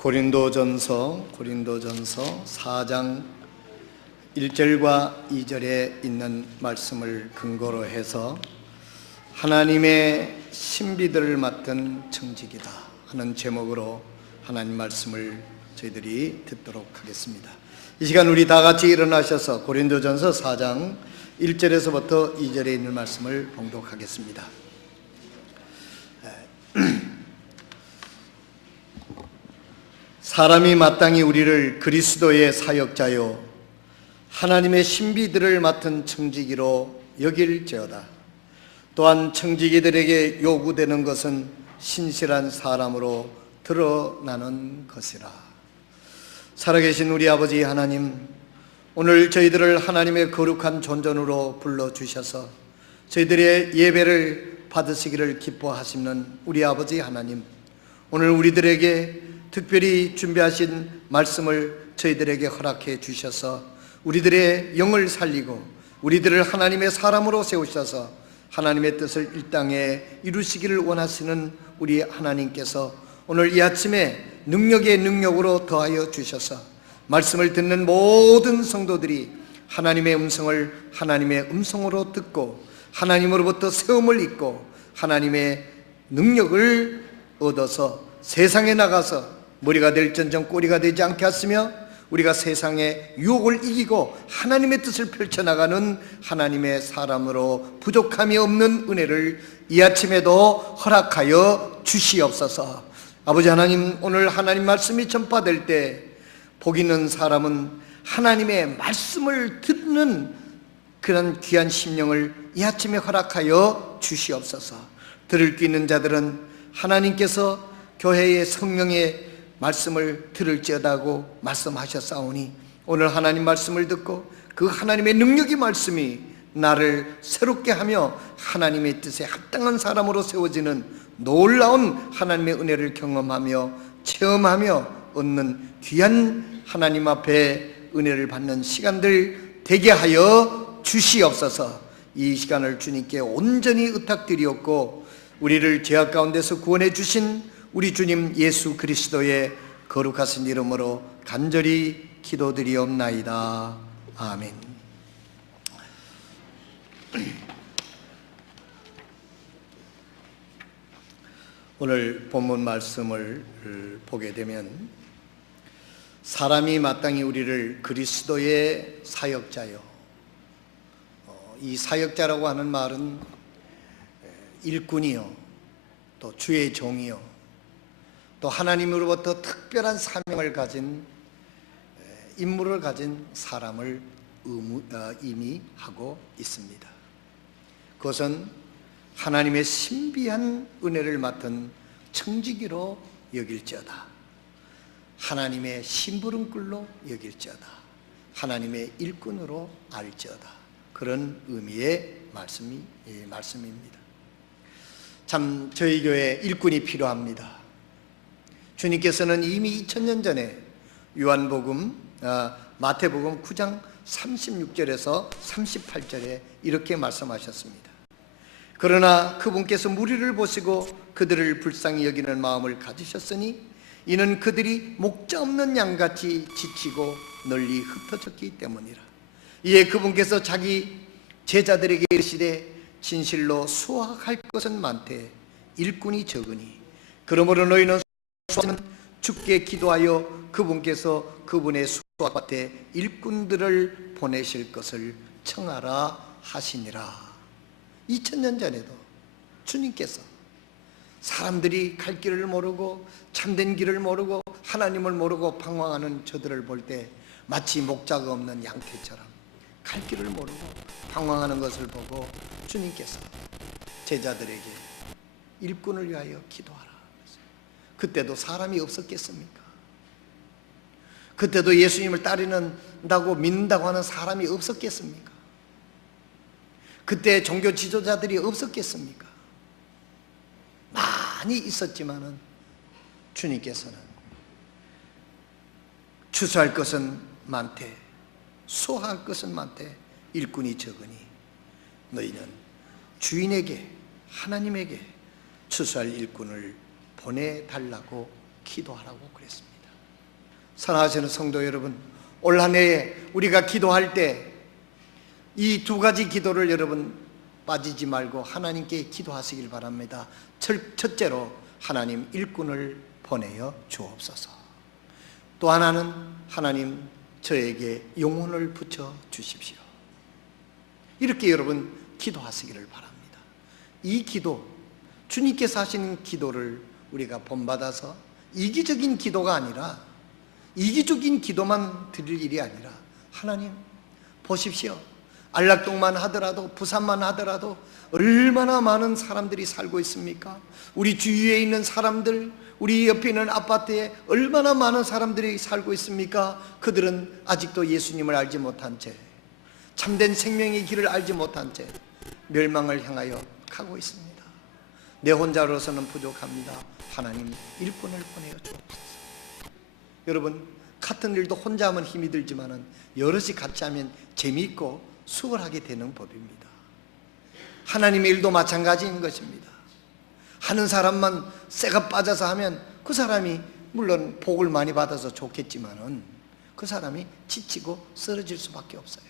고린도전서 4장 1절과 2절에 있는 말씀을 근거로 해서 하나님의 신비들을 맡은 청지기다 하는 제목으로 하나님 말씀을 저희들이 듣도록 하겠습니다. 이 시간 우리 다 같이 일어나셔서 고린도전서 4장 1절에서부터 2절에 있는 말씀을 봉독하겠습니다. 사람이 마땅히 우리를 그리스도의 사역자요 하나님의 신비들을 맡은 청지기로 여길지어다. 또한 청지기들에게 요구되는 것은 신실한 사람으로 드러나는 것이라. 살아계신 우리 아버지 하나님, 오늘 저희들을 하나님의 거룩한 존전으로 불러주셔서 저희들의 예배를 받으시기를 기뻐하시는 우리 아버지 하나님, 오늘 우리들에게 특별히 준비하신 말씀을 저희들에게 허락해 주셔서 우리들의 영을 살리고 우리들을 하나님의 사람으로 세우셔서 하나님의 뜻을 이 땅에 이루시기를 원하시는 우리 하나님께서 오늘 이 아침에 능력의 능력으로 더하여 주셔서 말씀을 듣는 모든 성도들이 하나님의 음성을 하나님의 음성으로 듣고 하나님으로부터 세움을 입고 하나님의 능력을 얻어서 세상에 나가서 머리가 될전정 꼬리가 되지 않게 하시며 우리가 세상의 유혹을 이기고 하나님의 뜻을 펼쳐나가는 하나님의 사람으로 부족함이 없는 은혜를 이 아침에도 허락하여 주시옵소서. 아버지 하나님, 오늘 하나님 말씀이 전파될 때 복 있는 사람은 하나님의 말씀을 듣는 그런 귀한 심령을 이 아침에 허락하여 주시옵소서. 들을 수 있는 자들은 하나님께서 교회의 성령의 말씀을 들을지어다고 말씀하셨사오니 오늘 하나님 말씀을 듣고 그 하나님의 능력의 말씀이 나를 새롭게 하며 하나님의 뜻에 합당한 사람으로 세워지는 놀라운 하나님의 은혜를 경험하며 체험하며 얻는 귀한 하나님 앞에 은혜를 받는 시간들 되게 하여 주시옵소서. 이 시간을 주님께 온전히 의탁드리옵고 우리를 죄악 가운데서 구원해 주신 우리 주님 예수 그리스도의 거룩하신 이름으로 간절히 기도드리옵나이다. 아멘. 오늘 본문 말씀을 보게 되면 사람이 마땅히 우리를 그리스도의 사역자요, 이 사역자라고 하는 말은 일꾼이요, 또 주의 종이요, 또 하나님으로부터 특별한 사명을 가진 임무를 가진 사람을 의미하고 있습니다. 그것은 하나님의 신비한 은혜를 맡은 청지기로 여길지어다, 하나님의 심부름꾼로 여길지어다, 하나님의 일꾼으로 알지어다, 그런 의미의 말씀입니다. 참 저희 교회에 일꾼이 필요합니다. 주님께서는 이미 2000년 전에 마태복음 9장 36절에서 38절에 이렇게 말씀하셨습니다. 그러나 그분께서 무리를 보시고 그들을 불쌍히 여기는 마음을 가지셨으니 이는 그들이 목자 없는 양같이 지치고 널리 흩어졌기 때문이라. 이에 그분께서 자기 제자들에게 이르시되 진실로 수확할 것은 많되 일꾼이 적으니 그러므로 너희는 주께 기도하여 그분께서 그분의 수확밭에 일꾼들을 보내실 것을 청하라 하시니라. 2000년 전에도 주님께서 사람들이 갈 길을 모르고 참된 길을 모르고 하나님을 모르고 방황하는 저들을 볼 때 마치 목자가 없는 양떼처럼 갈 길을 모르고 방황하는 것을 보고 주님께서 제자들에게 일꾼을 위하여 기도하라. 그때도 사람이 없었겠습니까? 그때도 예수님을 따른다고 믿는다고 하는 사람이 없었겠습니까? 그때 종교 지도자들이 없었겠습니까? 많이 있었지만은 주님께서는 추수할 것은 많되 소화할 것은 많되 일꾼이 적으니 너희는 주인에게 하나님에게 추수할 일꾼을 보내달라고 기도하라고 그랬습니다. 사랑하시는 성도 여러분, 올 한 해에 우리가 기도할 때 이 두 가지 기도를 여러분 빠지지 말고 하나님께 기도하시길 바랍니다. 첫째로 하나님 일꾼을 보내어 주옵소서. 또 하나는 하나님 저에게 영혼을 붙여 주십시오. 이렇게 여러분 기도하시기를 바랍니다. 이 기도, 주님께서 하시는 기도를 우리가 본받아서 이기적인 기도가 아니라, 이기적인 기도만 드릴 일이 아니라, 하나님 보십시오, 안락동만 하더라도, 부산만 하더라도 얼마나 많은 사람들이 살고 있습니까? 우리 주위에 있는 사람들, 우리 옆에 있는 아파트에 얼마나 많은 사람들이 살고 있습니까? 그들은 아직도 예수님을 알지 못한 채, 참된 생명의 길을 알지 못한 채 멸망을 향하여 가고 있습니다. 내 혼자로서는 부족합니다. 하나님 일꾼을 보내어 주옵소서. 여러분, 같은 일도 혼자 하면 힘이 들지만은 여럿이 같이 하면 재미있고 수월하게 되는 법입니다. 하나님의 일도 마찬가지인 것입니다. 하는 사람만 쇠가 빠져서 하면 그 사람이 물론 복을 많이 받아서 좋겠지만은 그 사람이 지치고 쓰러질 수밖에 없어요.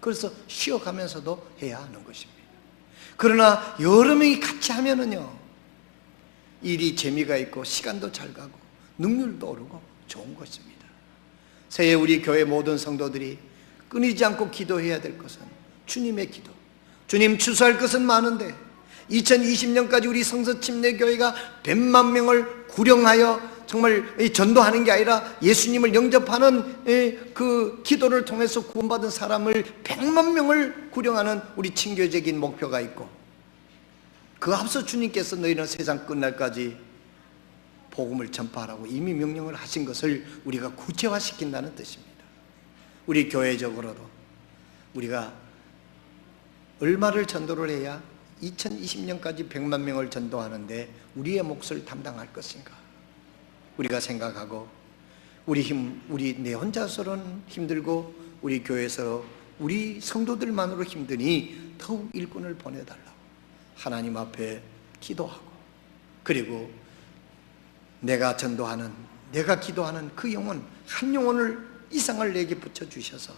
그래서 쉬어가면서도 해야 하는 것입니다. 그러나 여러 명이 같이 하면은요, 일이 재미가 있고 시간도 잘 가고 능률도 오르고 좋은 것입니다. 새해 우리 교회 모든 성도들이 끊이지 않고 기도해야 될 것은 주님의 기도. 주님 추수할 것은 많은데 2020년까지 우리 성서침례교회가 100만 명을 구령하여 정말 전도하는 게 아니라 예수님을 영접하는 그 기도를 통해서 구원받은 사람을 100만 명을 구령하는 우리 친교적인 목표가 있고, 그 앞서 주님께서 너희는 세상 끝날까지 복음을 전파하라고 이미 명령을 하신 것을 우리가 구체화시킨다는 뜻입니다. 우리 교회적으로도 우리가 얼마를 전도를 해야 2020년까지 100만 명을 전도하는데 우리의 몫을 담당할 것인가? 우리가 생각하고, 우리 내 혼자서는 힘들고 우리 교회에서 우리 성도들만으로 힘드니 더욱 일꾼을 보내달라고 하나님 앞에 기도하고, 그리고 내가 전도하는, 내가 기도하는 그 영혼 한 영혼을 이상을 내게 붙여주셔서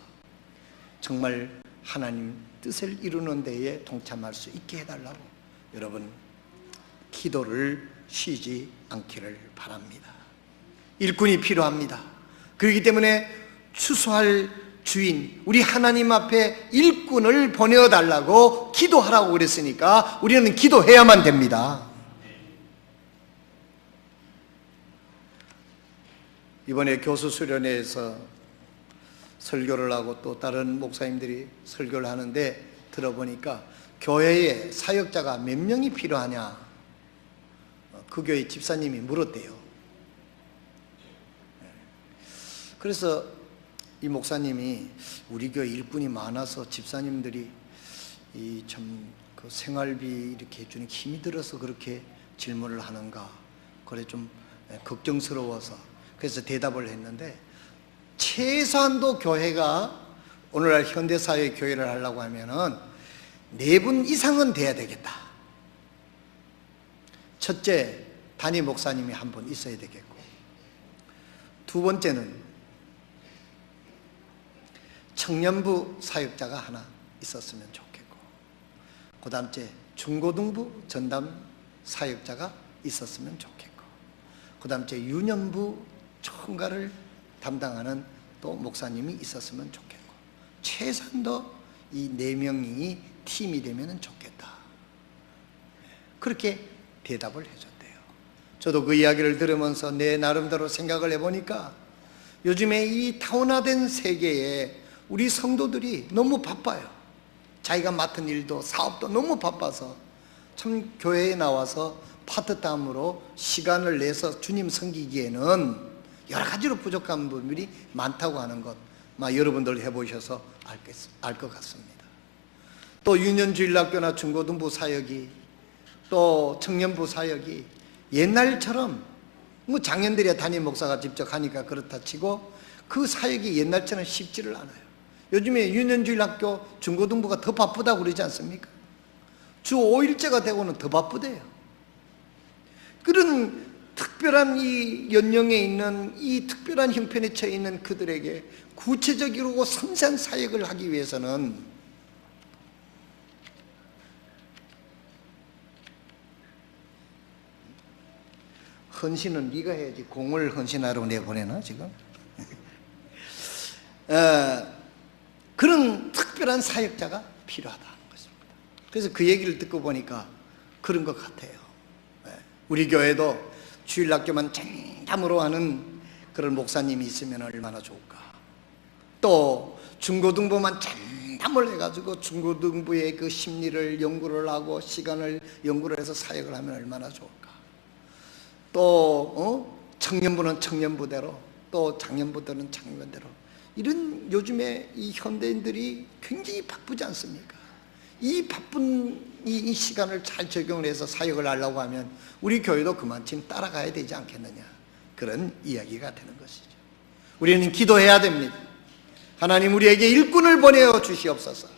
정말 하나님 뜻을 이루는 데에 동참할 수 있게 해달라고 여러분 기도를 쉬지 않기를 바랍니다. 일꾼이 필요합니다. 그렇기 때문에 추수할 주인, 우리 하나님 앞에 일꾼을 보내어달라고 기도하라고 그랬으니까 우리는 기도해야만 됩니다. 이번에 교수 수련회에서 설교를 하고 또 다른 목사님들이 설교를 하는데 들어보니까 교회에 사역자가 몇 명이 필요하냐, 그 교회 집사님이 물었대요. 그래서 이 목사님이 우리 교회 일꾼이 많아서 집사님들이 이 참 그 생활비 이렇게 해주는 힘이 들어서 그렇게 질문을 하는가, 그래 좀 걱정스러워서 그래서 대답을 했는데, 최소한도 교회가 오늘날 현대사회 교회를 하려고 하면은 4분 이상은 돼야 되겠다. 첫째, 담임 목사님이 한 분 있어야 되겠고, 두 번째는 청년부 사역자가 하나 있었으면 좋겠고, 그 다음째 중고등부 전담 사역자가 있었으면 좋겠고, 그 다음째 유년부 총괄을 담당하는 또 목사님이 있었으면 좋겠고, 최소한도 이 4명이 팀이 되면 좋겠다. 그렇게 대답을 해줬대요. 저도 그 이야기를 들으면서 내 나름대로 생각을 해보니까 요즘에 이 타원화된 세계에 우리 성도들이 너무 바빠요. 자기가 맡은 일도 사업도 너무 바빠서 참 교회에 나와서 파트타임으로 시간을 내서 주님 섬기기에는 여러 가지로 부족한 부분이 많다고 하는 것, 여러분들 해보셔서 알 것 같습니다. 또 유년주일학교나 중고등부 사역이, 또 청년부 사역이 옛날처럼 장년들이야 담임 목사가 직접 하니까 그렇다 치고 그 사역이 옛날처럼 쉽지를 않아요. 요즘에 유년주일학교 중고등부가 더 바쁘다고 그러지 않습니까? 주 5일째가 되고는 더 바쁘대요. 그런 특별한 특별한 이 연령에 있는 이 특별한 형편에 처해 있는 그들에게 구체적이고 섬세한 사역을 하기 위해서는 헌신은 네가 해야지. 공을 헌신하러 내보내나 지금? 그런 특별한 사역자가 필요하다는 것입니다. 그래서 그 얘기를 듣고 보니까 그런 것 같아요. 우리 교회도 주일학교만 장담으로 하는 그런 목사님이 있으면 얼마나 좋을까. 또 중고등부만 장담을 해가지고 중고등부의 그 심리를 연구를 하고 시간을 연구를 해서 사역을 하면 얼마나 좋을까. 또 청년부는 청년부대로, 또 장년부들은 장년부대로, 이런 요즘에 이 현대인들이 굉장히 바쁘지 않습니까? 이 바쁜 이 시간을 잘 적용을 해서 사역을 하려고 하면 우리 교회도 그만큼 따라가야 되지 않겠느냐, 그런 이야기가 되는 것이죠. 우리는 기도해야 됩니다. 하나님, 우리에게 일꾼을 보내어 주시옵소서.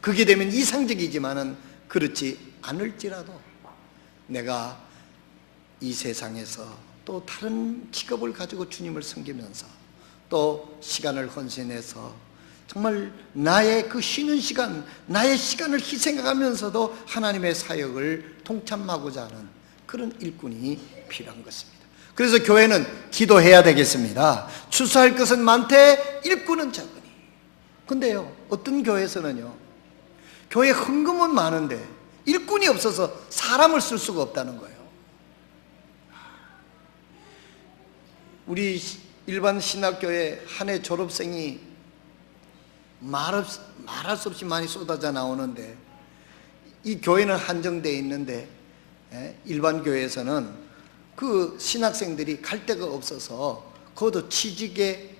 그게 되면 이상적이지만은 그렇지 않을지라도 내가 이 세상에서 또 다른 직업을 가지고 주님을 섬기면서 또 시간을 헌신해서 정말 나의 그 쉬는 시간, 나의 시간을 희생하면서도 하나님의 사역을 동참하고자 하는 그런 일꾼이 필요한 것입니다. 그래서 교회는 기도해야 되겠습니다. 추수할 것은 많되 일꾼은 적으니. 근데요, 어떤 교회에서는요, 교회 헌금은 많은데 일꾼이 없어서 사람을 쓸 수가 없다는 거예요. 우리 일반 신학교에 한 해 졸업생이 말할 수 없이 많이 쏟아져 나오는데, 이 교회는 한정되어 있는데 일반 교회에서는 그 신학생들이 갈 데가 없어서 그것도 취직의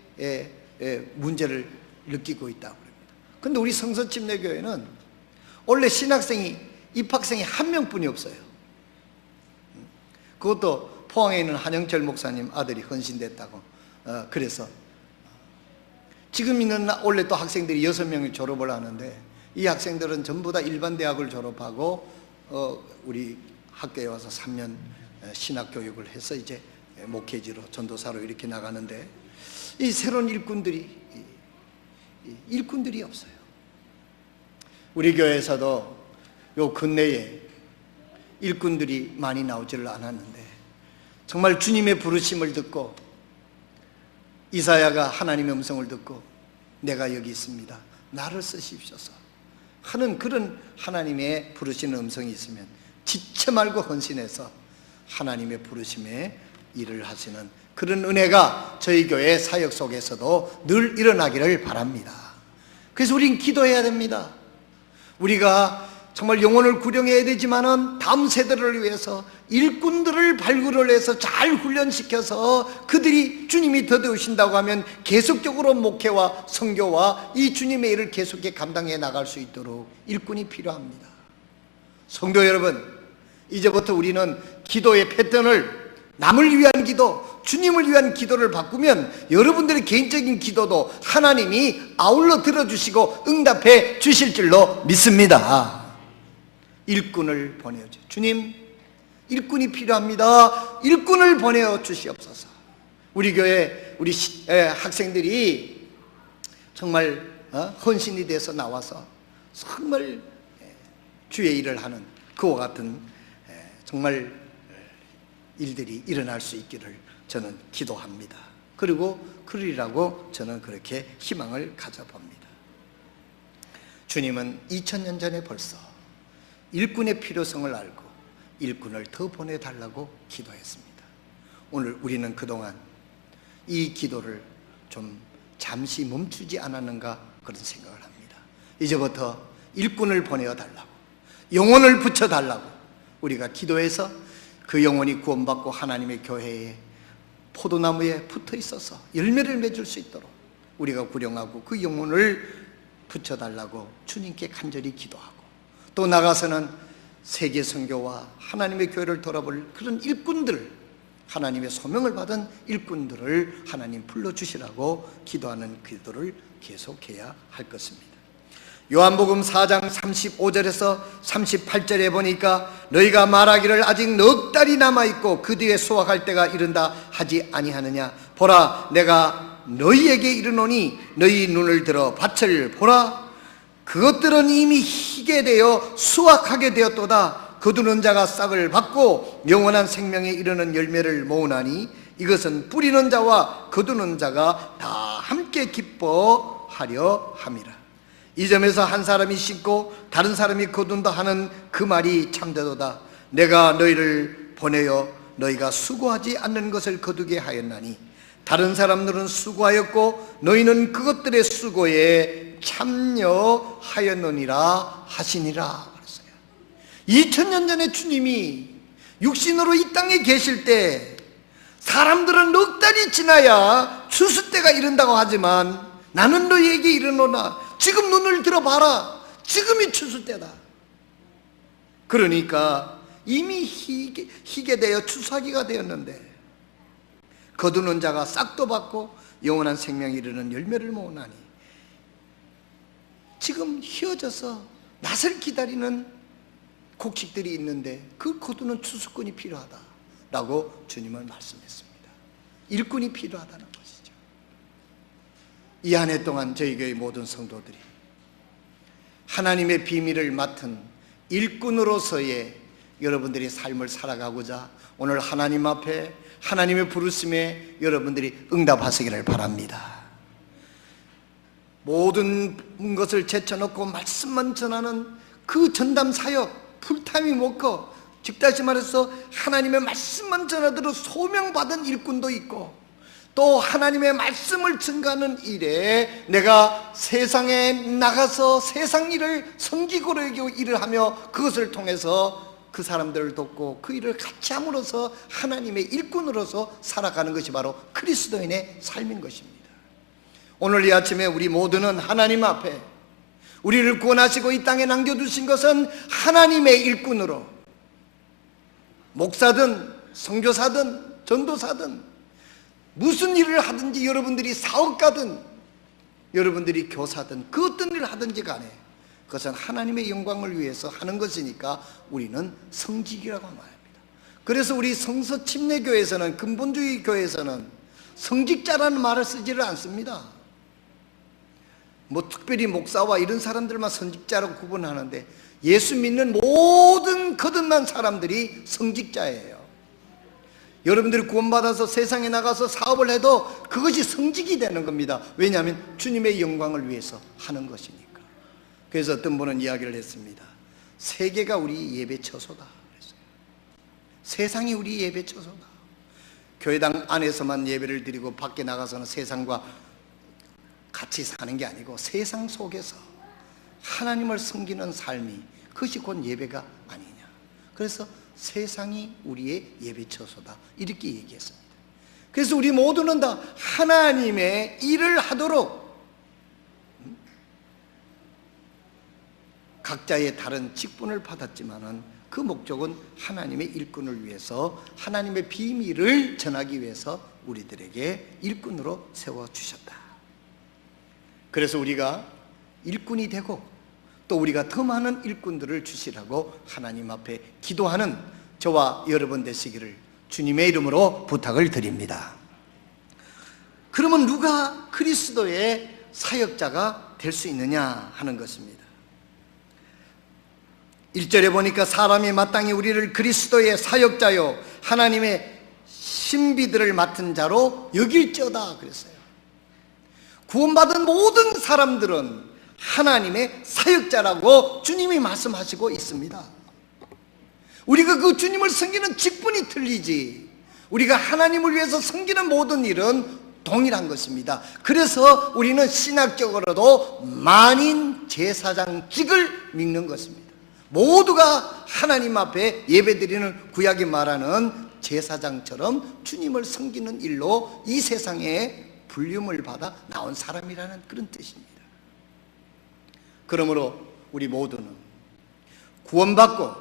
문제를 느끼고 있다고 합니다. 그런데 우리 성서침례교회는 원래 신학생이, 입학생이 한 명뿐이 없어요. 그것도 포항에 있는 한영철 목사님 아들이 헌신됐다고. 그래서 지금 있는 원래 또 학생들이 6명이 졸업을 하는데, 이 학생들은 전부 다 일반 대학을 졸업하고 우리 학교에 와서 3년 신학 교육을 해서 이제 목회지로, 전도사로 이렇게 나가는데, 이 새로운 일꾼들이 없어요. 우리 교회에서도 요 근래에 일꾼들이 많이 나오지를 않았는데, 정말 주님의 부르심을 듣고 이사야가 하나님의 음성을 듣고 내가 여기 있습니다, 나를 쓰십시오서 하는 그런 하나님의 부르시는 음성이 있으면 지체 말고 헌신해서 하나님의 부르심에 일을 하시는 그런 은혜가 저희 교회 사역 속에서도 늘 일어나기를 바랍니다. 그래서 우린 기도해야 됩니다. 우리가 정말 영혼을 구령해야 되지만은 다음 세대를 위해서 일꾼들을 발굴을 해서 잘 훈련시켜서 그들이 주님이 더되우신다고 하면 계속적으로 목회와 선교와 이 주님의 일을 계속해 감당해 나갈 수 있도록 일꾼이 필요합니다. 성도 여러분, 이제부터 우리는 기도의 패턴을 남을 위한 기도, 주님을 위한 기도를 바꾸면 여러분들의 개인적인 기도도 하나님이 아울러 들어주시고 응답해 주실 줄로 믿습니다. 일꾼을 보내줘. 주님, 일꾼이 필요합니다. 일꾼을 보내어 주시옵소서. 우리 교회 우리 학생들이 정말 헌신이 돼서 나와서 정말 주의 일을 하는 그와 같은 정말 일들이 일어날 수 있기를 저는 기도합니다. 그리고 그러리라고 저는 그렇게 희망을 가져봅니다. 주님은 2000년 전에 벌써 일꾼의 필요성을 알고 일꾼을 더 보내달라고 기도했습니다. 오늘 우리는 그동안 이 기도를 좀 잠시 멈추지 않았는가 그런 생각을 합니다. 이제부터 일꾼을 보내어달라고, 영혼을 붙여달라고 우리가 기도해서 그 영혼이 구원받고 하나님의 교회에 포도나무에 붙어 있어서 열매를 맺을 수 있도록 우리가 구령하고 그 영혼을 붙여달라고 주님께 간절히 기도하고, 또 나가서는 세계 선교와 하나님의 교회를 돌아볼 그런 일꾼들, 하나님의 소명을 받은 일꾼들을 하나님 불러주시라고 기도하는 기도를 계속해야 할 것입니다. 요한복음 4장 35절에서 38절에 보니까 너희가 말하기를 아직 넉 달이 남아있고 그 뒤에 수확할 때가 이른다 하지 아니하느냐. 보라, 내가 너희에게 이르노니 너희 눈을 들어 밭을 보라. 그것들은 이미 희게 되어 수확하게 되었도다. 거두는 자가 싹을 받고 영원한 생명에 이르는 열매를 모으나니 이것은 뿌리는 자와 거두는 자가 다 함께 기뻐하려 함이라. 이 점에서 한 사람이 심고 다른 사람이 거둔다 하는 그 말이 참되도다. 내가 너희를 보내어 너희가 수고하지 않는 것을 거두게 하였나니 다른 사람들은 수고하였고 너희는 그것들의 수고에 참여하였느니라 하시니라. 그랬어요. 2000년 전에 주님이 육신으로 이 땅에 계실 때 사람들은 넉 달이 지나야 추수 때가 이른다고 하지만 나는 너희에게 이르노라. 지금 눈을 들어봐라. 지금이 추수 때다. 그러니까 이미 희게 되어 추수하기가 되었는데 거두는 자가 싹도 받고 영원한 생명에 이르는 열매를 모으나니 지금 휘어져서 낫을 기다리는 곡식들이 있는데 그 거두는 추수꾼이 필요하다라고 주님은 말씀했습니다. 일꾼이 필요하다는 것이죠. 이 한 해 동안 저희 교회 모든 성도들이 하나님의 비밀을 맡은 일꾼으로서의 여러분들이 삶을 살아가고자 오늘 하나님 앞에 하나님의 부르심에 여러분들이 응답하시기를 바랍니다. 모든 것을 제쳐놓고 말씀만 전하는 그 전담 사역 풀타임이 먹고, 즉 다시 말해서 하나님의 말씀만 전하도록 소명받은 일꾼도 있고, 또 하나님의 말씀을 증거하는 일에 내가 세상에 나가서 세상 일을 섬기고 일을 하며 그것을 통해서 그 사람들을 돕고 그 일을 같이 함으로써 하나님의 일꾼으로서 살아가는 것이 바로 그리스도인의 삶인 것입니다. 오늘 이 아침에 우리 모두는 하나님 앞에 우리를 구원하시고 이 땅에 남겨두신 것은 하나님의 일꾼으로, 목사든 선교사든 전도사든 무슨 일을 하든지, 여러분들이 사업가든 여러분들이 교사든 그 어떤 일을 하든지 간에 그것은 하나님의 영광을 위해서 하는 것이니까 우리는 성직이라고 말합니다. 그래서 우리 성서 침례교회에서는, 근본주의 교회에서는 성직자라는 말을 쓰지를 않습니다. 뭐 특별히 목사와 이런 사람들만 성직자라고 구분하는데 예수 믿는 모든 거듭난 사람들이 성직자예요. 여러분들이 구원받아서 세상에 나가서 사업을 해도 그것이 성직이 되는 겁니다. 왜냐하면 주님의 영광을 위해서 하는 것이니까. 그래서 어떤 분은 이야기를 했습니다. 세계가 우리 예배 처소다 그랬어요. 세상이 우리 예배 처소다. 교회당 안에서만 예배를 드리고 밖에 나가서는 세상과 같이 사는 게 아니고 세상 속에서 하나님을 섬기는 삶이, 그것이 곧 예배가 아니냐. 그래서 세상이 우리의 예배 처소다 이렇게 얘기했습니다. 그래서 우리 모두는 다 하나님의 일을 하도록 각자의 다른 직분을 받았지만은 그 목적은 하나님의 일꾼을 위해서, 하나님의 비밀을 전하기 위해서 우리들에게 일꾼으로 세워주셨다. 그래서 우리가 일꾼이 되고 또 우리가 더 많은 일꾼들을 주시라고 하나님 앞에 기도하는 저와 여러분 되시기를 주님의 이름으로 부탁을 드립니다. 그러면 누가 그리스도의 사역자가 될 수 있느냐 하는 것입니다. 1절에 보니까 사람이 마땅히 우리를 그리스도의 사역자요 하나님의 신비들을 맡은 자로 여길지어다 그랬어요. 구원받은 모든 사람들은 하나님의 사역자라고 주님이 말씀하시고 있습니다. 우리가 그 주님을 섬기는 직분이 틀리지 우리가 하나님을 위해서 섬기는 모든 일은 동일한 것입니다. 그래서 우리는 신학적으로도 만인 제사장직을 믿는 것입니다. 모두가 하나님 앞에 예배드리는 구약이 말하는 제사장처럼 주님을 섬기는 일로 이 세상에 불림을 받아 나온 사람이라는 그런 뜻입니다. 그러므로 우리 모두는 구원받고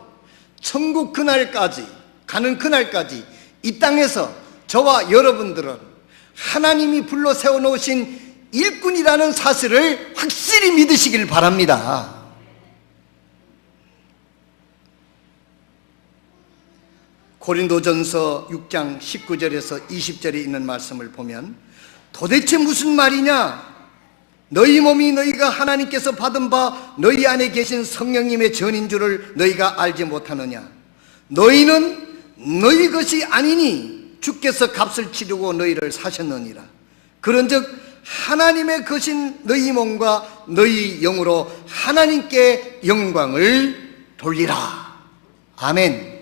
천국 그날까지 가는 그날까지 이 땅에서 저와 여러분들은 하나님이 불러 세워놓으신 일꾼이라는 사실을 확실히 믿으시길 바랍니다. 고린도전서 6장 19절에서 20절에 있는 말씀을 보면 도대체 무슨 말이냐? 너희 몸이 너희가 하나님께서 받은 바 너희 안에 계신 성령님의 전인 줄을 너희가 알지 못하느냐? 너희는 너희 것이 아니니 주께서 값을 치르고 너희를 사셨느니라. 그런즉 하나님의 것인 너희 몸과 너희 영으로 하나님께 영광을 돌리라. 아멘.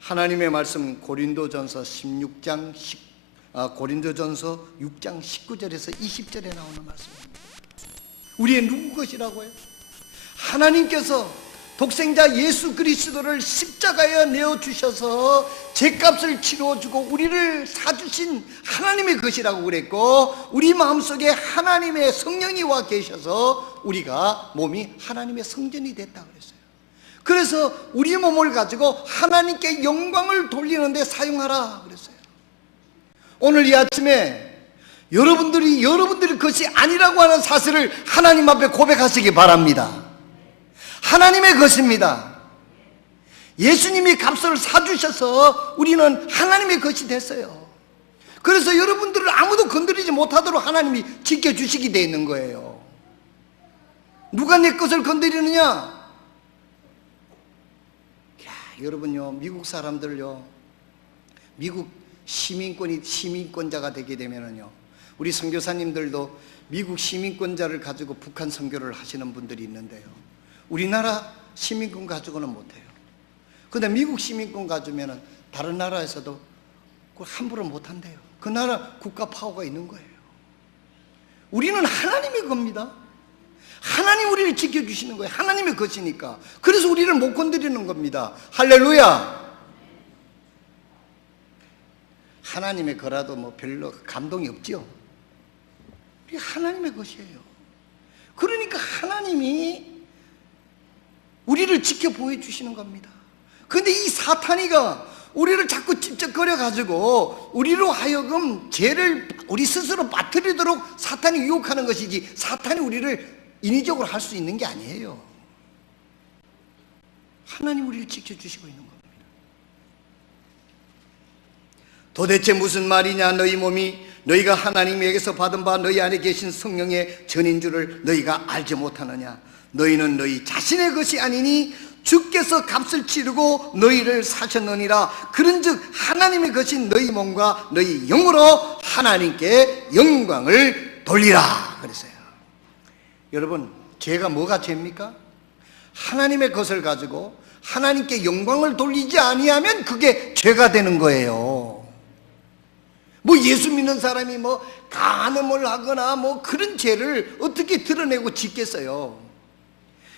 하나님의 말씀 고린도전서 6장 19절에서 20절에 나오는 말씀입니다. 우리의 누구 것이라고요? 하나님께서 독생자 예수 그리스도를 십자가에 내어주셔서 죄값을 치러주고 우리를 사주신 하나님의 것이라고 그랬고, 우리 마음속에 하나님의 성령이 와 계셔서 우리가 몸이 하나님의 성전이 됐다고 그랬어요. 그래서 우리 몸을 가지고 하나님께 영광을 돌리는 데 사용하라 그랬어요. 오늘 이 아침에 여러분들이 것이 아니라고 하는 사실을 하나님 앞에 고백하시기 바랍니다. 하나님의 것입니다. 예수님이 값을 사주셔서 우리는 하나님의 것이 됐어요. 그래서 여러분들을 아무도 건드리지 못하도록 하나님이 지켜주시게 되어 있는 거예요. 누가 내 것을 건드리느냐? 여러분요, 미국 사람들요, 미국 시민권자가 되게 되면은요, 우리 선교사님들도 미국 시민권자를 가지고 북한 선교를 하시는 분들이 있는데요, 우리나라 시민권 가지고는 못해요. 근데 미국 시민권 가지면은 다른 나라에서도 그걸 함부로 못한대요. 그 나라 국가 파워가 있는 거예요. 우리는 하나님의 겁니다. 하나님 우리를 지켜주시는 거예요. 하나님의 것이니까. 그래서 우리를 못 건드리는 겁니다. 할렐루야. 하나님의 거라도 뭐 별로 감동이 없지요. 우리 하나님의 것이에요. 그러니까 하나님이 우리를 지켜 보여주시는 겁니다. 그런데 이 사탄이가 우리를 자꾸 찝쩍거려 가지고 우리로 하여금 죄를 우리 스스로 빠뜨리도록 사탄이 유혹하는 것이지, 사탄이 우리를 인위적으로 할 수 있는 게 아니에요. 하나님 우리를 지켜주시고 있는 겁니다. 도대체 무슨 말이냐? 너희 몸이 너희가 하나님에게서 받은 바 너희 안에 계신 성령의 전인 줄을 너희가 알지 못하느냐? 너희는 너희 자신의 것이 아니니 주께서 값을 치르고 너희를 사셨느니라. 그런즉 하나님의 것인 너희 몸과 너희 영으로 하나님께 영광을 돌리라 그랬어요. 여러분, 죄가 뭐가 죄입니까? 하나님의 것을 가지고 하나님께 영광을 돌리지 아니하면 그게 죄가 되는 거예요. 뭐 예수 믿는 사람이 뭐 간음을 하거나 뭐 그런 죄를 어떻게 드러내고 짓겠어요?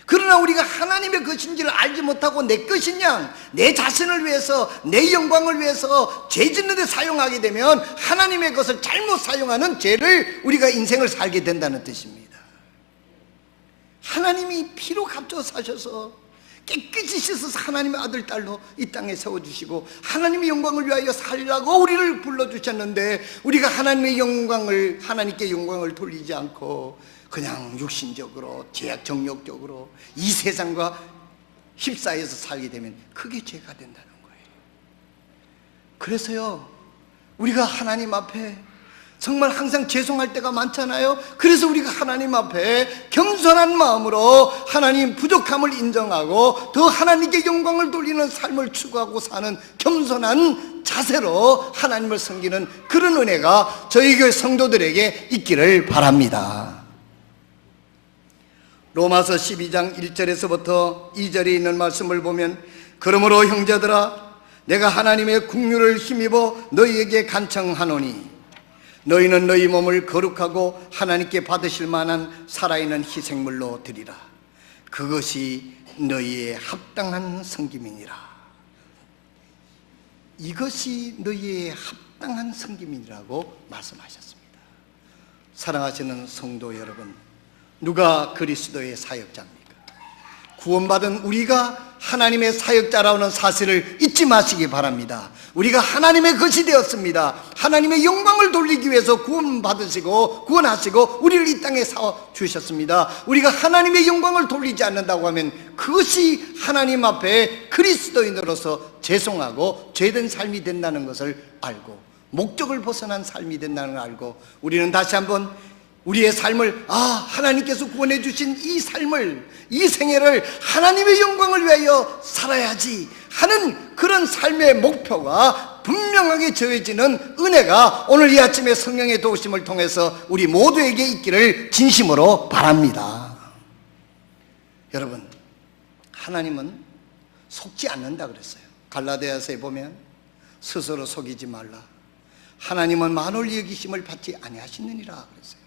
그러나 우리가 하나님의 것인지를 알지 못하고 내 것이냐, 내 자신을 위해서, 내 영광을 위해서 죄 짓는 데 사용하게 되면 하나님의 것을 잘못 사용하는 죄를 우리가 인생을 살게 된다는 뜻입니다. 하나님이 피로 값져 사셔서 깨끗이 씻어서 하나님의 아들 딸로 이 땅에 세워주시고 하나님의 영광을 위하여 살라고 우리를 불러주셨는데, 우리가 하나님의 영광을, 하나님께 영광을 돌리지 않고 그냥 육신적으로 제약 정욕적으로 이 세상과 휩싸여서 살게 되면 그게 죄가 된다는 거예요. 그래서요, 우리가 하나님 앞에 정말 항상 죄송할 때가 많잖아요. 그래서 우리가 하나님 앞에 겸손한 마음으로 하나님 부족함을 인정하고 더 하나님께 영광을 돌리는 삶을 추구하고 사는 겸손한 자세로 하나님을 섬기는 그런 은혜가 저희 교회 성도들에게 있기를 바랍니다. 로마서 12장 1절에서부터 2절에 있는 말씀을 보면, 그러므로 형제들아 내가 하나님의 긍휼을 힘입어 너희에게 간청하노니 너희는 너희 몸을 거룩하고 하나님께 받으실 만한 살아있는 희생물로 드리라. 그것이 너희의 합당한 섬김이니라. 이것이 너희의 합당한 섬김이라고 말씀하셨습니다. 사랑하시는 성도 여러분, 누가 그리스도의 사역자입니까? 구원받은 우리가 하나님의 사역자라는 사실을 잊지 마시기 바랍니다. 우리가 하나님의 것이 되었습니다. 하나님의 영광을 돌리기 위해서 구원받으시고 구원하시고 우리를 이 땅에 사주셨습니다. 우리가 하나님의 영광을 돌리지 않는다고 하면 그것이 하나님 앞에 그리스도인으로서 죄송하고 죄된 삶이 된다는 것을 알고, 목적을 벗어난 삶이 된다는 걸 알고, 우리는 다시 한번 우리의 삶을 하나님께서 구원해 주신 이 삶을, 이 생애를 하나님의 영광을 위하여 살아야지 하는 그런 삶의 목표가 분명하게 정해지는 은혜가 오늘 이 아침에 성령의 도우심을 통해서 우리 모두에게 있기를 진심으로 바랍니다. 여러분, 하나님은 속지 않는다 그랬어요. 갈라디아서에 보면 스스로 속이지 말라, 하나님은 만홀히 여기심을 받지 아니하시느니라 그랬어요.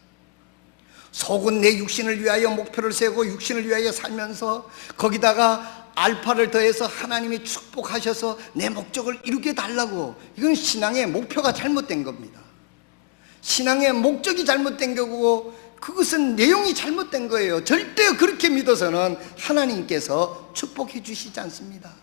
속은 내 육신을 위하여 목표를 세우고 육신을 위하여 살면서 거기다가 알파를 더해서 하나님이 축복하셔서 내 목적을 이루게 달라고, 이건 신앙의 목표가 잘못된 겁니다. 신앙의 목적이 잘못된 거고 그것은 내용이 잘못된 거예요. 절대 그렇게 믿어서는 하나님께서 축복해 주시지 않습니다.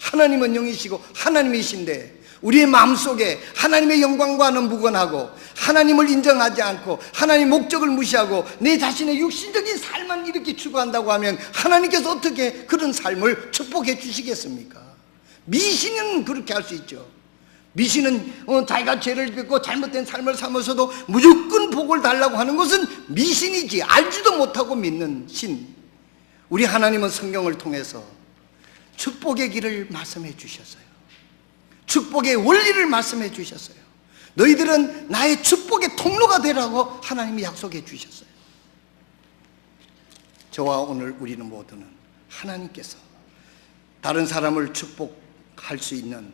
하나님은 영이시고 하나님이신데 우리의 마음속에 하나님의 영광과는 무관하고 하나님을 인정하지 않고 하나님의 목적을 무시하고 내 자신의 육신적인 삶만 이렇게 추구한다고 하면 하나님께서 어떻게 그런 삶을 축복해 주시겠습니까? 미신은 그렇게 할 수 있죠. 미신은 자기가 죄를 짓고 잘못된 삶을 살면서도 무조건 복을 달라고 하는 것은 미신이지, 알지도 못하고 믿는 신. 우리 하나님은 성경을 통해서 축복의 길을 말씀해 주셨어요. 축복의 원리를 말씀해 주셨어요. 너희들은 나의 축복의 통로가 되라고 하나님이 약속해 주셨어요. 저와 오늘 우리는 모두는 하나님께서 다른 사람을 축복할 수 있는,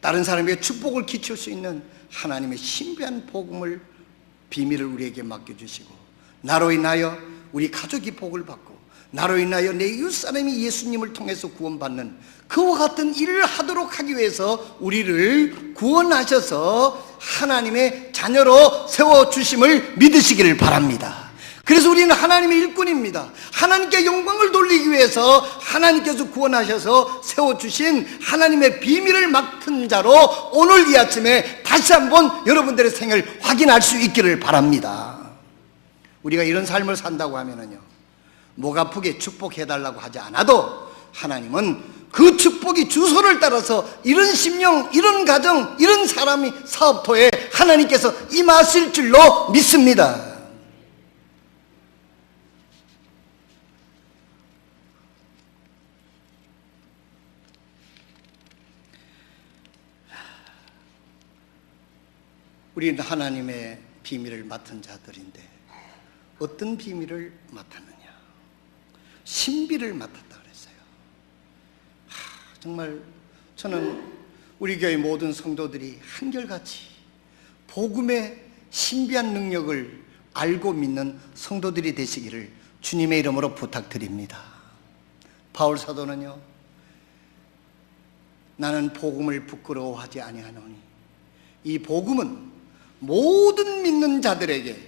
다른 사람에게 축복을 끼칠 수 있는 하나님의 신비한 복음을, 비밀을 우리에게 맡겨주시고, 나로 인하여 우리 가족이 복을 받고 나로 인하여 내 이웃사람이 예수님을 통해서 구원받는 그와 같은 일을 하도록 하기 위해서 우리를 구원하셔서 하나님의 자녀로 세워주심을 믿으시기를 바랍니다. 그래서 우리는 하나님의 일꾼입니다. 하나님께 영광을 돌리기 위해서 하나님께서 구원하셔서 세워주신 하나님의 비밀을 맡은 자로 오늘 이 아침에 다시 한번 여러분들의 생을 확인할 수 있기를 바랍니다. 우리가 이런 삶을 산다고 하면요, 목 아프게 축복해달라고 하지 않아도 하나님은 그 축복이 주소를 따라서 이런 심령, 이런 가정, 이런 사람이 사업토에 하나님께서 임하실 줄로 믿습니다. 우리는 하나님의 비밀을 맡은 자들인데 어떤 비밀을 맡았느냐? 신비를 맡았다 그랬어요. 정말 저는 우리 교회 모든 성도들이 한결같이 복음의 신비한 능력을 알고 믿는 성도들이 되시기를 주님의 이름으로 부탁드립니다. 바울 사도는요, 나는 복음을 부끄러워하지 아니하노니 이 복음은 모든 믿는 자들에게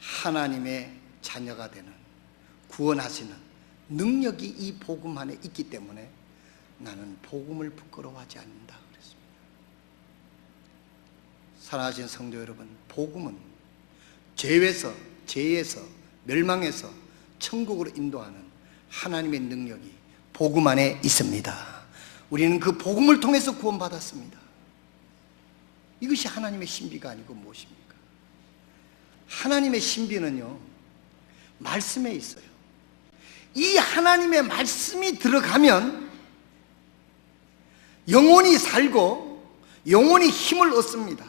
하나님의 자녀가 되는, 구원하시는 능력이 이 복음 안에 있기 때문에 나는 복음을 부끄러워하지 않는다 그랬습니다. 사랑하신 성도 여러분, 복음은 죄에서 멸망해서 천국으로 인도하는 하나님의 능력이 복음 안에 있습니다. 우리는 그 복음을 통해서 구원받았습니다. 이것이 하나님의 신비가 아니고 무엇입니까? 하나님의 신비는요, 말씀에 있어요. 이 하나님의 말씀이 들어가면 영혼이 살고 영혼이 힘을 얻습니다.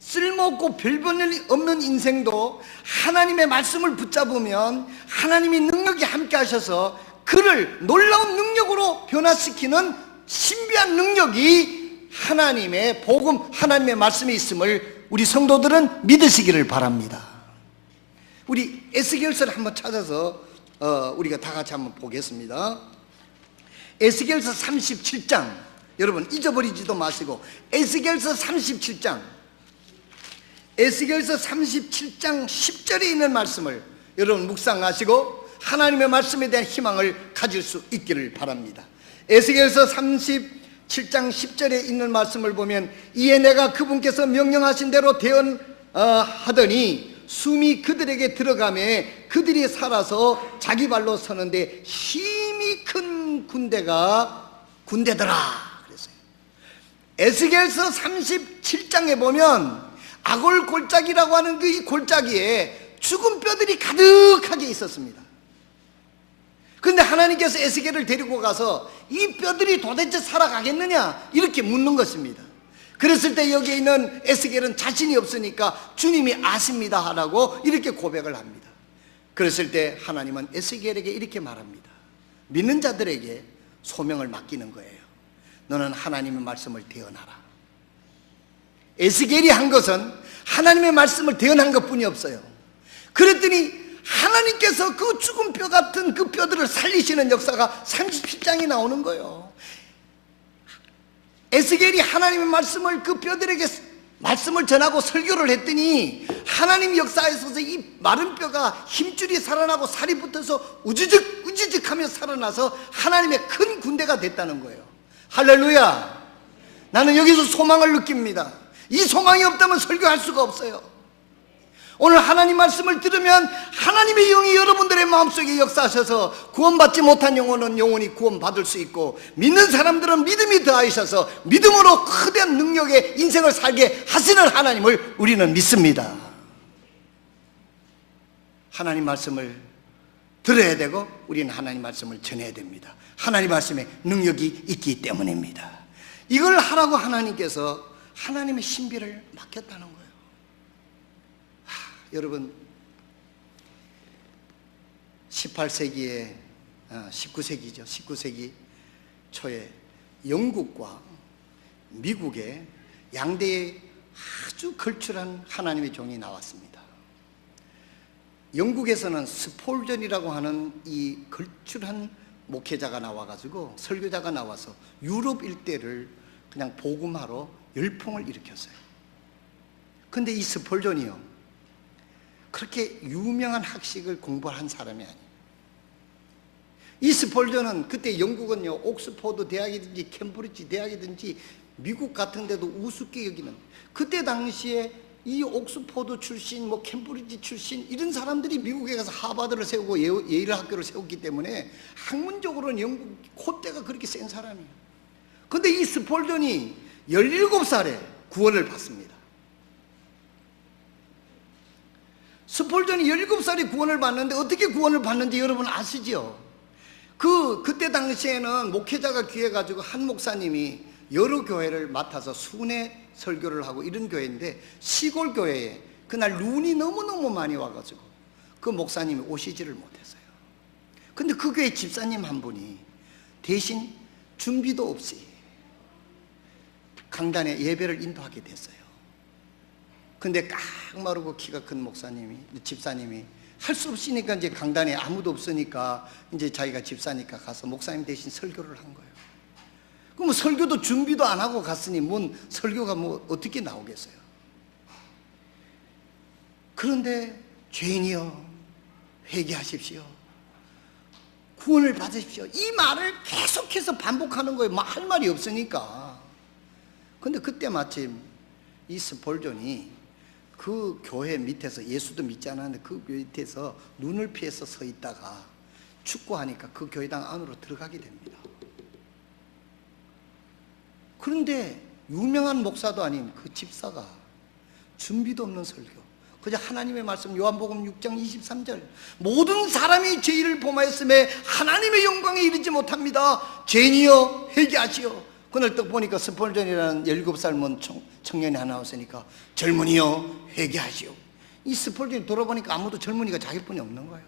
쓸모없고 별볼일 없는 인생도 하나님의 말씀을 붙잡으면 하나님의 능력이 함께 하셔서 그를 놀라운 능력으로 변화시키는 신비한 능력이 하나님의 복음, 하나님의 말씀이 있음을 우리 성도들은 믿으시기를 바랍니다. 우리 에스겔서를 한번 찾아서 우리가 다 같이 한번 보겠습니다. 에스겔서 37장, 여러분 잊어버리지도 마시고 에스겔서 37장 10절에 있는 말씀을 여러분 묵상하시고 하나님의 말씀에 대한 희망을 가질 수 있기를 바랍니다. 에스겔서 37장 10절에 있는 말씀을 보면 이에 내가 그분께서 명령하신 대로 대언하더니 숨이 그들에게 들어가매 그들이 살아서 자기 발로 서는데 힘이 큰 군대더라 그랬어요. 에스겔서 37장에 보면 아골 골짜기라고 하는 그 이 골짜기에 죽은 뼈들이 가득하게 있었습니다. 그런데 하나님께서 에스겔을 데리고 가서 이 뼈들이 도대체 살아가겠느냐 이렇게 묻는 것입니다. 그랬을 때 여기에 있는 에스겔은 자신이 없으니까 주님이 아십니다 하라고 이렇게 고백을 합니다. 그랬을 때 하나님은 에스겔에게 이렇게 말합니다. 믿는 자들에게 소명을 맡기는 거예요. 너는 하나님의 말씀을 대언하라. 에스겔이 한 것은 하나님의 말씀을 대언한 것뿐이 없어요. 그랬더니 하나님께서 그 죽은 뼈 같은 그 뼈들을 살리시는 역사가 37장에 나오는 거예요. 에스겔이 하나님의 말씀을 그 뼈들에게 말씀을 전하고 설교를 했더니 하나님 역사에 있어서 이 마른 뼈가 힘줄이 살아나고 살이 붙어서 우지직 하며 살아나서 하나님의 큰 군대가 됐다는 거예요. 할렐루야. 나는 여기서 소망을 느낍니다. 이 소망이 없다면 설교할 수가 없어요. 오늘 하나님 말씀을 들으면 하나님의 영이 여러분들의 마음속에 역사하셔서 구원받지 못한 영혼은 영원히 구원받을 수 있고 믿는 사람들은 믿음이 더하셔서 믿음으로 크된 능력의 인생을 살게 하시는 하나님을 우리는 믿습니다. 하나님 말씀을 들어야 되고 우리는 하나님 말씀을 전해야 됩니다. 하나님 말씀에 능력이 있기 때문입니다. 이걸 하라고 하나님께서 하나님의 신비를 맡겼다는 거예요. 여러분 18세기에 19세기죠. 19세기 초에 영국과 미국의 양대의 아주 걸출한 하나님의 종이 나왔습니다. 영국에서는 스폴전이라고 하는 이 걸출한 목회자가 나와가지고 설교자가 나와서 유럽 일대를 그냥 복음화로 열풍을 일으켰어요. 근데 이 스폴전이요 그렇게 유명한 학식을 공부한 사람이 아니에요. 이 스폴전은 그때 영국은요 옥스포드 대학이든지 캠브리지 대학이든지 미국 같은 데도 우습게 여기는, 그때 당시에 이 옥스포드 출신 캠브리지 출신 이런 사람들이 미국에 가서 하버드를 세우고 예일 학교를 세웠기 때문에 학문적으로는 영국 콧대가 그렇게 센 사람이에요. 근데 이 스폴전이 17살에 구원을 받습니다. 스폴전이 17살에 구원을 받는데 어떻게 구원을 받는지 여러분 아시죠? 그때 당시에는 목회자가 귀해가지고 한 목사님이 여러 교회를 맡아서 순회 설교를 하고 이런 교회인데 시골 교회에 그날 눈이 너무너무 많이 와가지고 그 목사님이 오시지를 못했어요. 근데 그 교회 집사님 한 분이 대신 준비도 없이 강단에 예배를 인도하게 됐어요. 근데 깡마르고 키가 큰 집사님이 할 수 없으니까 이제 강단에 아무도 없으니까 이제 자기가 집사니까 가서 목사님 대신 설교를 한 거예요. 그럼 설교도 준비도 안 하고 갔으니 뭔 설교가 어떻게 나오겠어요? 그런데 죄인이여 회개하십시오. 구원을 받으십시오. 이 말을 계속해서 반복하는 거예요. 할 말이 없으니까. 근데 그때 마침 이 스폴전이 그 교회 밑에서 예수도 믿지 않았는데 그 밑에서 눈을 피해서 서 있다가 축구하니까 그 교회당 안으로 들어가게 됩니다. 그런데 유명한 목사도 아닌 그 집사가 준비도 없는 설교, 그저 하나님의 말씀 요한복음 6장 23절 모든 사람이 죄를 범하였음에 하나님의 영광에 이르지 못합니다. 죄인이여 회개하시오. 그날 딱 보니까 스폴전이라는 17살 청년이 하나 왔으니까 젊은이여 회개하시오. 이 스폴전이 돌아보니까 아무도 젊은이가 자기뿐이 없는 거예요.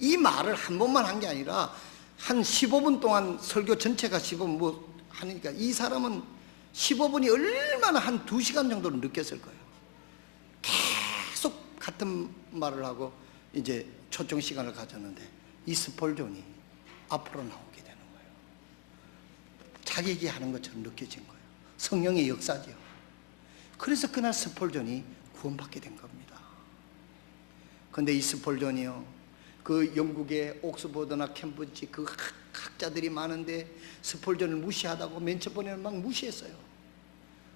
이 말을 한 번만 한 게 아니라 한 15분 동안 설교 전체가 15분 하니까 이 사람은 15분이 얼마나 한 2시간 정도를 느꼈을 거예요. 계속 같은 말을 하고 이제 초청 시간을 가졌는데 이 스폴전이 앞으로 나오게 되는 거예요. 자기 얘기하는 것처럼 느껴진 거예요. 성령의 역사죠. 그래서 그날 스폴전이 구원받게 된 겁니다. 그런데 이 스폴전이요 그 영국의 옥스퍼드나 캠브리지 그 학자들이 많은데 스펄전을 무시하다고 맨 첫 번에는 막 무시했어요.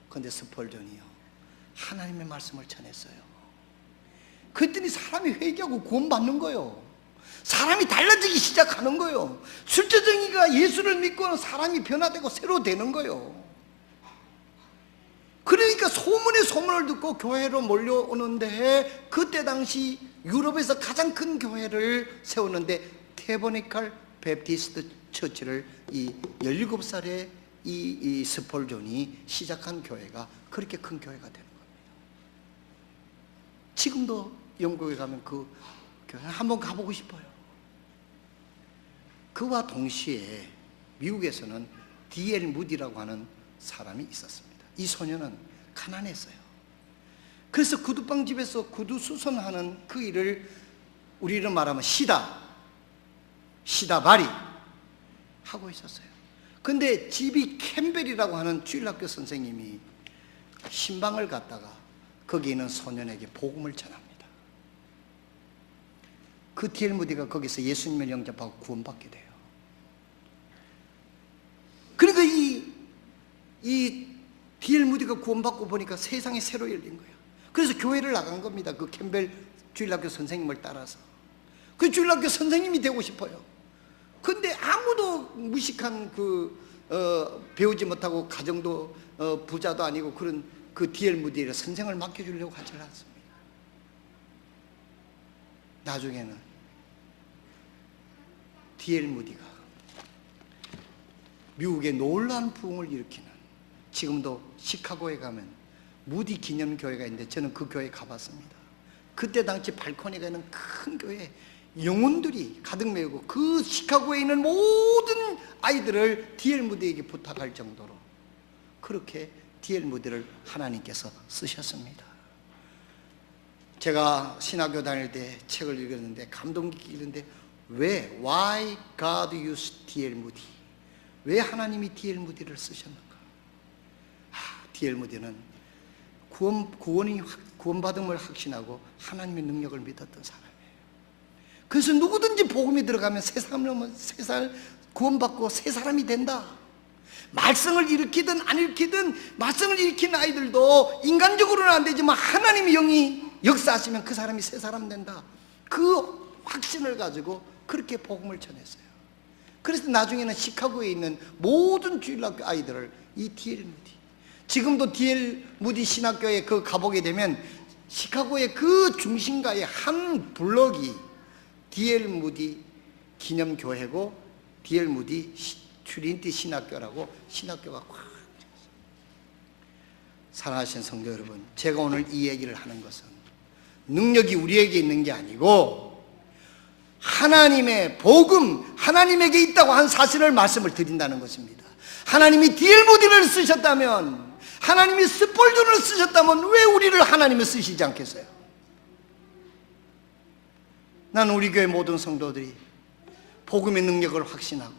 그런데 스펄전이요, 하나님의 말씀을 전했어요. 그랬더니 사람이 회개하고 구원받는 거예요. 사람이 달라지기 시작하는 거예요. 술주정이가 예수를 믿고는 사람이 변화되고 새로 되는 거예요. 그러니까 소문에 소문을 듣고 교회로 몰려오는데, 그때 당시 유럽에서 가장 큰 교회를 세우는데 테버니컬 베프티스트 처치를 이 17살에 이 스펄전이 시작한 교회가 그렇게 큰 교회가 되는 겁니다. 지금도 영국에 가면 그 교회 한번 가보고 싶어요. 그와 동시에 미국에서는 D.L. 무디라고 하는 사람이 있었습니다. 이 소녀는 가난했어요. 그래서 구두방집에서 구두 수선하는 그 일을 우리로 말하면 시다바리 하고 있었어요. 근데 집이 캠벨이라고 하는 주일학교 선생님이 신방을 갔다가 거기 있는 소년에게 복음을 전합니다. 그 D.L. 무디가 거기서 예수님을 영접하고 구원받게 돼요. 그러니까 이 D.L. 무디가 구원받고 보니까 세상이 새로 열린 거예요. 그래서 교회를 나간 겁니다. 그 캠벨 주일학교 선생님을 따라서. 그 주일학교 선생님이 되고 싶어요. 근데 아무도 무식한 배우지 못하고 가정도 부자도 아니고 그런 그 D.L. 무디를 선생을 맡겨주려고 하지 않습니다. 나중에는 D.L. 무디가 미국의 놀라운 부흥을 일으키는, 지금도 시카고에 가면 무디 기념교회가 있는데 저는 그 교회에 가봤습니다. 그때 당시 발코니가 있는 큰 교회에 영혼들이 가득 메우고 그 시카고에 있는 모든 아이들을 D.L. 무디에게 부탁할 정도로 그렇게 D.L. 무디를 하나님께서 쓰셨습니다. 제가 신학교 다닐 때 책을 읽었는데 감동 깊게 읽었는데, Why God used D.L. 무디? 왜 하나님이 D.L. 무디를 쓰셨는가? D.L. 무디는 구원받음을 확신하고 하나님의 능력을 믿었던 사람이에요. 그래서 누구든지 복음이 들어가면 새 살 구원받고 새 사람이 된다. 말썽을 일으키든 안 일으키든, 말썽을 일으키는 아이들도 인간적으로는 안 되지만 하나님의 영이 역사하시면 그 사람이 새 사람 된다. 그 확신을 가지고 그렇게 복음을 전했어요. 그래서 나중에는 시카고에 있는 모든 주일학교 아이들을 이 D.L. 무디, 지금도 D.L. 무디 신학교에 가보게 되면 시카고의 그 중심가에 한 블럭이 D.L. 무디 기념교회고 D.L. 무디 트리니티 신학교라고 신학교가 꽉 있어요. 사랑하신 성도 여러분, 제가 오늘 이 얘기를 하는 것은 능력이 우리에게 있는 게 아니고 하나님의 복음, 하나님에게 있다고 한 사실을 말씀을 드린다는 것입니다. 하나님이 D.L. 무디를 쓰셨다면, 하나님이 스펄전을 쓰셨다면 왜 우리를 하나님이 쓰시지 않겠어요? 나는 우리 교회 모든 성도들이 복음의 능력을 확신하고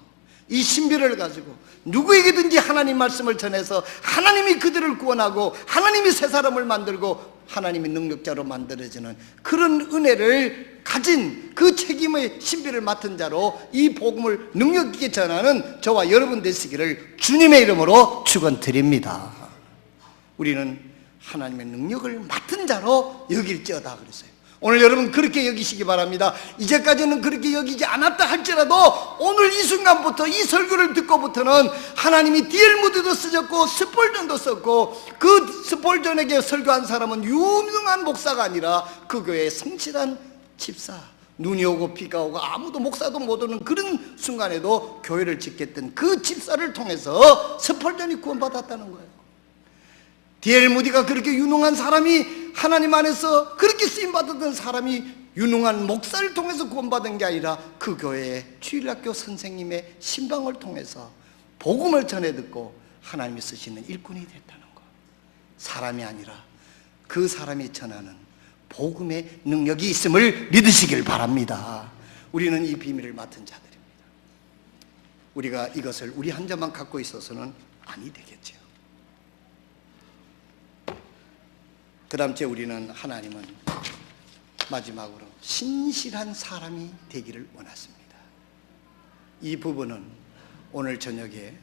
이 신비를 가지고 누구에게든지 하나님 말씀을 전해서 하나님이 그들을 구원하고 하나님이 새 사람을 만들고 하나님의 능력자로 만들어지는 그런 은혜를 가진 그 책임의 신비를 맡은 자로 이 복음을 능력 있게 전하는 저와 여러분 되시기를 주님의 이름으로 축원드립니다. 우리는 하나님의 능력을 맡은 자로 여길지어다 그랬어요. 오늘 여러분 그렇게 여기시기 바랍니다. 이제까지는 그렇게 여기지 않았다 할지라도 오늘 이 순간부터 이 설교를 듣고부터는 하나님이 D.L. 무디도 쓰셨고 스펄전도 썼고, 그 스펄전에게 설교한 사람은 유명한 목사가 아니라 그 교회의 성실한 집사, 눈이 오고 비가 오고 아무도 목사도 못 오는 그런 순간에도 교회를 짓겠던 그 집사를 통해서 스펄전이 구원받았다는 거예요. D.L. 무디가 그렇게 유능한 사람이, 하나님 안에서 그렇게 쓰임받았던 사람이 유능한 목사를 통해서 구원받은 게 아니라 그 교회의 주일학교 선생님의 신방을 통해서 복음을 전해 듣고 하나님이 쓰시는 일꾼이 됐다는 것. 사람이 아니라 그 사람이 전하는 복음의 능력이 있음을 믿으시길 바랍니다. 우리는 이 비밀을 맡은 자들입니다. 우리가 이것을 우리 한 자만 갖고 있어서는 아니 되겠죠. 그 다음째 우리는 하나님은 마지막으로 신실한 사람이 되기를 원하십니다. 이 부분은 오늘 저녁에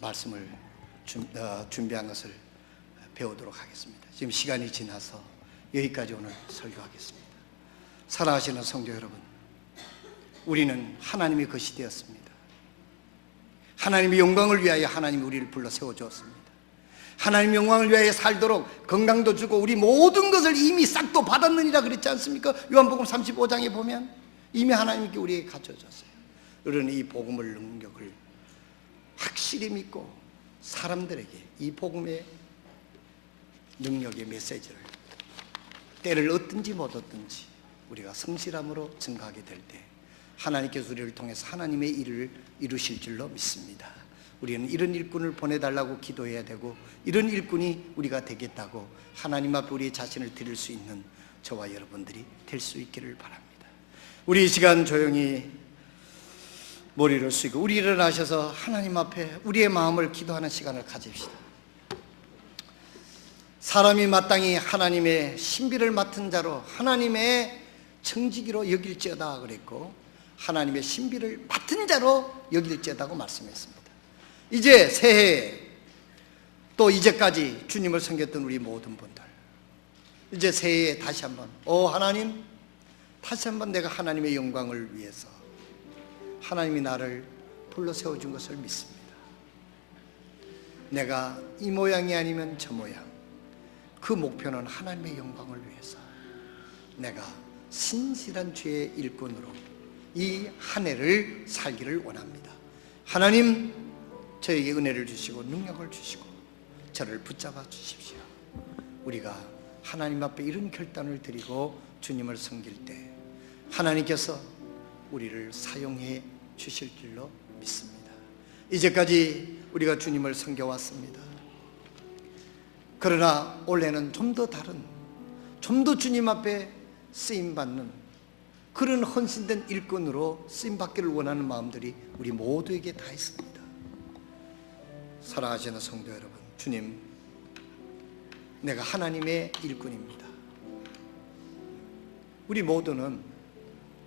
말씀을 준비한 것을 배우도록 하겠습니다. 지금 시간이 지나서 여기까지 오늘 설교하겠습니다. 사랑하시는 성도 여러분, 우리는 하나님의 것이 되었습니다. 하나님의 영광을 위하여 하나님이 우리를 불러 세워주었습니다. 하나님의 영광을 위하여 살도록 건강도 주고 우리 모든 것을 이미 싹도 받았느니라 그랬지 않습니까? 요한복음 35장에 보면 이미 하나님께 우리에게 가져졌어요. 우리는 이 복음을 능력을 확실히 믿고 사람들에게 이 복음의 능력의 메시지를 때를 얻든지 못 얻든지 우리가 성실함으로 증거하게 될 때 하나님께서 우리를 통해서 하나님의 일을 이루실 줄로 믿습니다. 우리는 이런 일꾼을 보내달라고 기도해야 되고 이런 일꾼이 우리가 되겠다고 하나님 앞에 우리 자신을 드릴 수 있는 저와 여러분들이 될 수 있기를 바랍니다. 우리 이 시간 조용히 머리를 숙이고 우리 일어나셔서 하나님 앞에 우리의 마음을 기도하는 시간을 가집시다. 사람이 마땅히 하나님의 신비를 맡은 자로 하나님의 청지기로 여길지어다 그랬고 하나님의 신비를 맡은 자로 여길지어다고 말씀했습니다. 이제 새해에 또 이제까지 주님을 섬겼던 우리 모든 분들, 이제 새해에 다시 한번 하나님, 다시 한번 내가 하나님의 영광을 위해서 하나님이 나를 불러 세워준 것을 믿습니다. 내가 이 모양이 아니면 저 모양, 그 목표는 하나님의 영광을 위해서 내가 신실한 주의 일꾼으로 이 한 해를 살기를 원합니다. 하나님, 저에게 은혜를 주시고 능력을 주시고 저를 붙잡아 주십시오. 우리가 하나님 앞에 이런 결단을 드리고 주님을 섬길 때 하나님께서 우리를 사용해 주실 줄로 믿습니다. 이제까지 우리가 주님을 섬겨왔습니다. 그러나 올해는 좀 더 다른, 좀 더 주님 앞에 쓰임받는 그런 헌신된 일꾼으로 쓰임받기를 원하는 마음들이 우리 모두에게 다 있습니다. 사랑하시는 성도 여러분, 주님, 내가 하나님의 일꾼입니다. 우리 모두는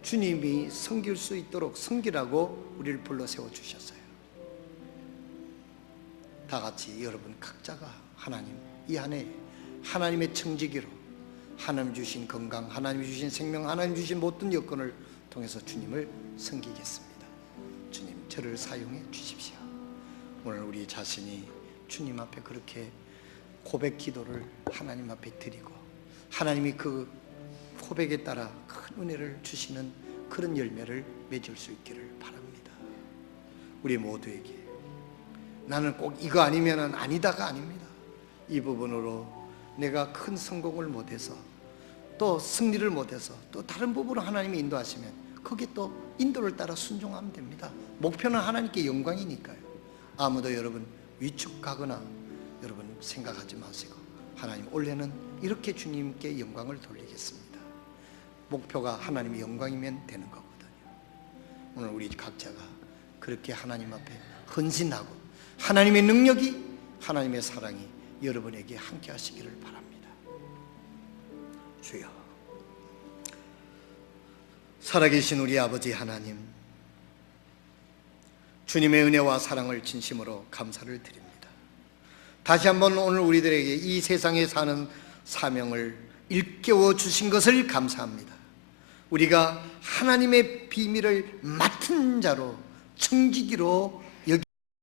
주님이 섬길 수 있도록 섬기라고 우리를 불러 세워주셨어요. 다 같이 여러분 각자가 하나님, 이 안에 하나님의 청지기로 하나님 주신 건강, 하나님 주신 생명, 하나님 주신 모든 여건을 통해서 주님을 섬기겠습니다. 주님, 저를 사용해 주십시오. 오늘 우리 자신이 주님 앞에 그렇게 고백 기도를 하나님 앞에 드리고 하나님이 그 고백에 따라 큰 은혜를 주시는 그런 열매를 맺을 수 있기를 바랍니다. 우리 모두에게 나는 꼭 이거 아니면은 아니다가 아닙니다. 이 부분으로 내가 큰 성공을 못해서 또 승리를 못해서 또 다른 부분으로 하나님이 인도하시면 거기에 또 인도를 따라 순종하면 됩니다. 목표는 하나님께 영광이니까요. 아무도 여러분 위축하거나 여러분 생각하지 마시고 하나님, 올해는 이렇게 주님께 영광을 돌리겠습니다. 목표가 하나님의 영광이면 되는 거거든요. 오늘 우리 각자가 그렇게 하나님 앞에 헌신하고 하나님의 능력이, 하나님의 사랑이 여러분에게 함께 하시기를 바랍니다. 주여, 살아계신 우리 아버지 하나님, 주님의 은혜와 사랑을 진심으로 감사를 드립니다. 다시 한번 오늘 우리들에게 이 세상에 사는 사명을 일깨워 주신 것을 감사합니다. 우리가 하나님의 비밀을 맡은 자로, 청지기로